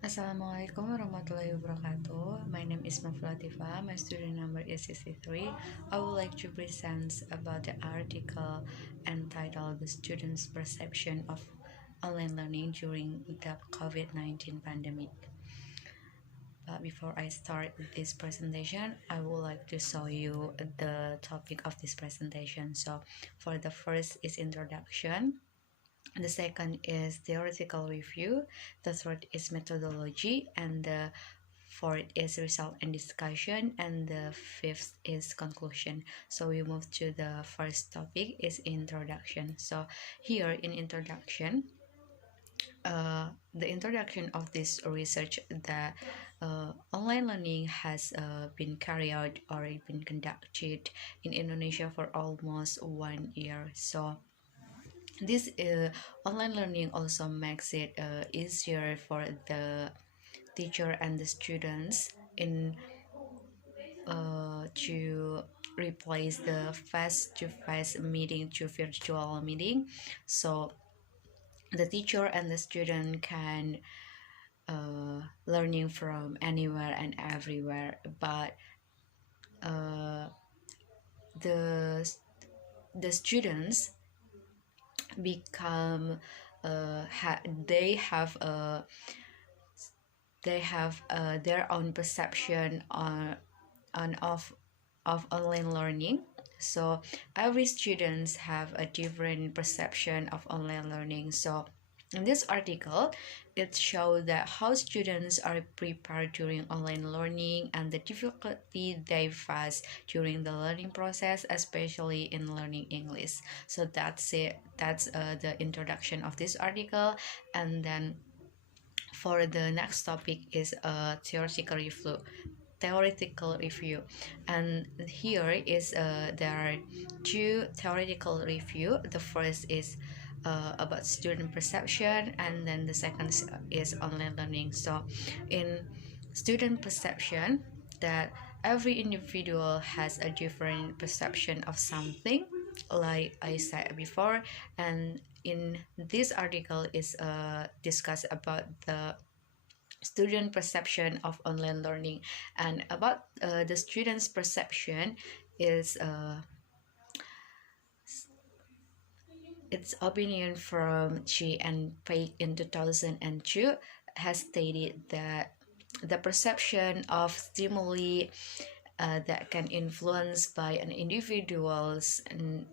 Assalamualaikum warahmatullahi wabarakatuh. My name is Maf'ul Latifah. My student number is 63. I would like to present about the article entitled "The Students' Perception of Online Learning During the COVID-19 Pandemic." But before I start this presentation, I would like to show you the topic of this presentation. So, for the first is introduction. The second is theoretical review. The third is methodology. And the fourth is result and discussion. And the fifth is conclusion. So we move to the first topic is introduction. So here in introduction, the introduction of this research that online learning has been carried out or been conducted in Indonesia for almost 1 year. So this online learning also makes it easier for the teacher and the students in to replace the face-to-face meeting to virtual meeting. So the teacher and the student can learning from anywhere and everywhere, but uh, the the students become they have their own perception on of online learning. So every students have a different perception of online learning. So in this article, it shows that how students are prepared during online learning and the difficulty they face during the learning process, especially in learning English. So that's it. That's the introduction of this article. And then for the next topic is a theoretical review, and here is there are two theoretical review. The first is about student perception, and then the second is online learning. So in student perception, that every individual has a different perception of something, like I said before. And in this article is discussed about the student perception of online learning. And about the students perception is its opinion from Chi and Peik in 2002 has stated that the perception of stimuli that can influence by an individual's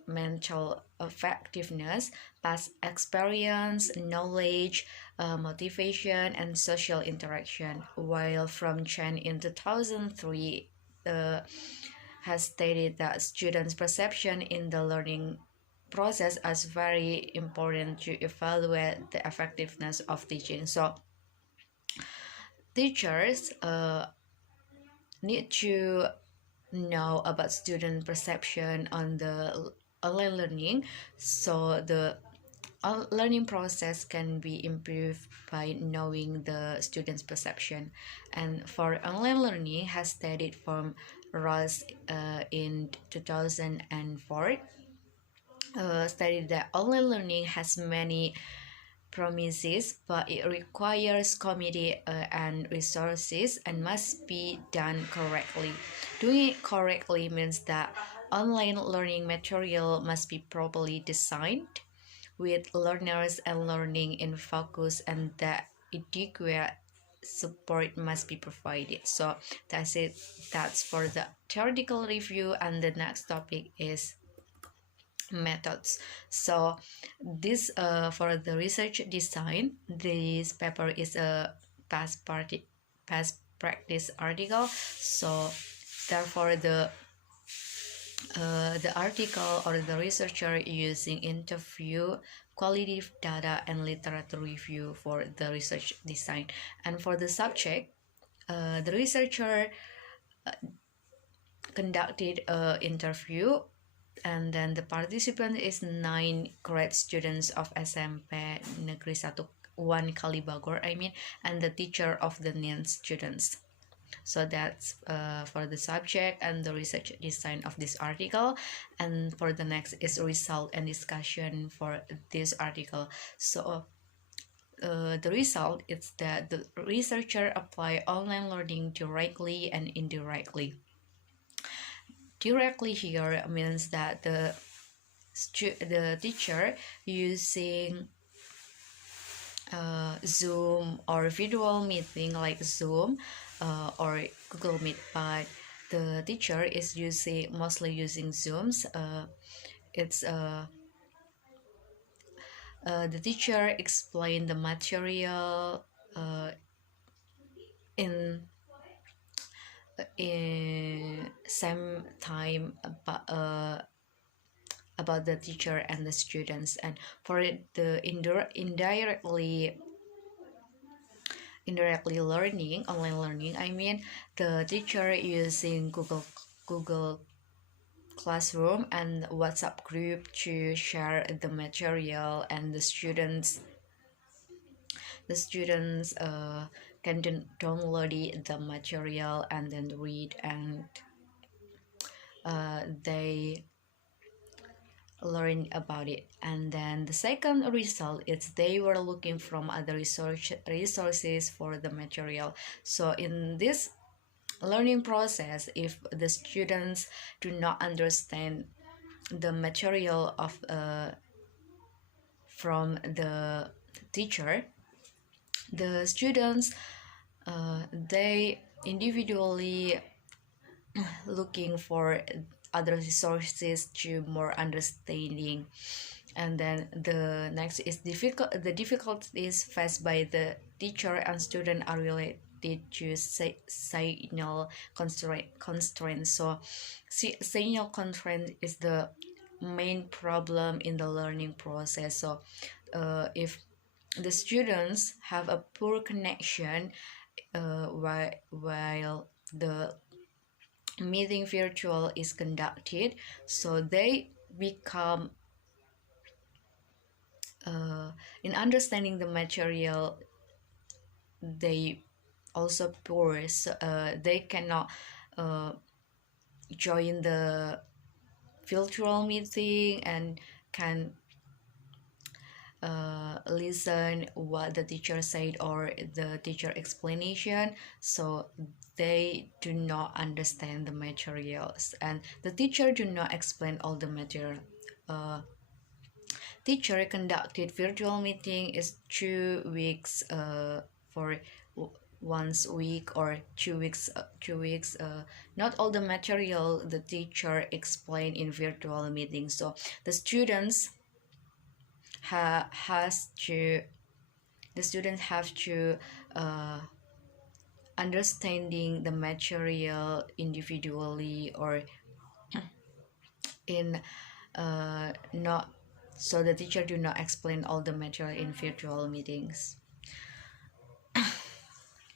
mental effectiveness, past experience, knowledge, motivation, and social interaction. While from Chen in 2003 has stated that students' perception in the learning process is very important to evaluate the effectiveness of teaching. So teachers need to know about student perception on the online learning, so the learning process can be improved by knowing the student's perception. And for online learning has studied from Ross in 2004, stated that online learning has many promises, but it requires committee and resources and must be done correctly. Doing it correctly means that online learning material must be properly designed with learners and learning in focus, and that adequate support must be provided. So that's it. That's for the theoretical review. And the next topic is methods. So this for the research design, this paper is a past practice article. So therefore the article or the researcher using interview, qualitative data, and literature review for the research design. And for the subject, the researcher conducted an interview, and then the participant is 9 grade students of SMP Negeri 1 Kalibagor, and the teacher of the 9 students. So that's for the subject and the research design of this article. And for the next is result and discussion for this article. So the result is that the researcher apply online learning directly and indirectly. Directly here means that the teacher using Zoom or virtual meeting like Zoom or Google Meet, but the teacher is using mostly using Zooms. It's The teacher explain the material uh, in same time about the teacher and the students. And for it, the indirectly learning, online learning, I mean, the teacher using Google Classroom and WhatsApp group to share the material, and the students can download the material and then read, and they learn about it. And then the second result is they were looking from other resources for the material. So in this learning process, if the students do not understand the material of from the teacher, the students they individually looking for other resources to more understanding. And then the next is the difficulties faced by the teacher and student are related to signal constraints. So signal constraint is the main problem in the learning process. So if the students have a poor connection while the meeting virtual is conducted, so they become in understanding the material, they also poor. So they cannot join the virtual meeting and can listen what the teacher said or the teacher explanation, so they do not understand the materials, and the teacher do not explain all the material. Teacher conducted virtual meeting is 2 weeks for once a week or 2 weeks, 2 weeks. Not all the material the teacher explained in virtual meeting, so the students has to the students have to uh, understanding the material individually or in not, so the teacher do not explain all the material in virtual meetings.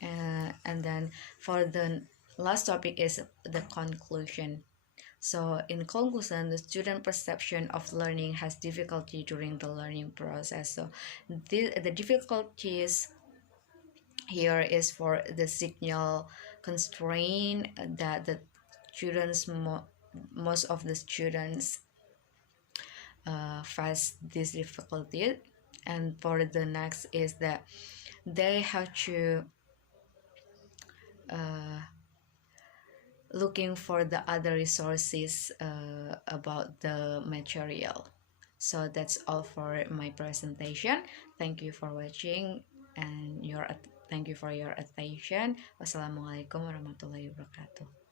And then for the last topic is the conclusion. So in conclusion, the student perception of learning has difficulty during the learning process. So the difficulties here is for the signal constraint that the students most of the students face this difficulty. And for the next is that they have to looking for the other resources about the material. So that's all for my presentation. Thank you for watching and thank you for your attention. Wassalamualaikum warahmatullahi wabarakatuh.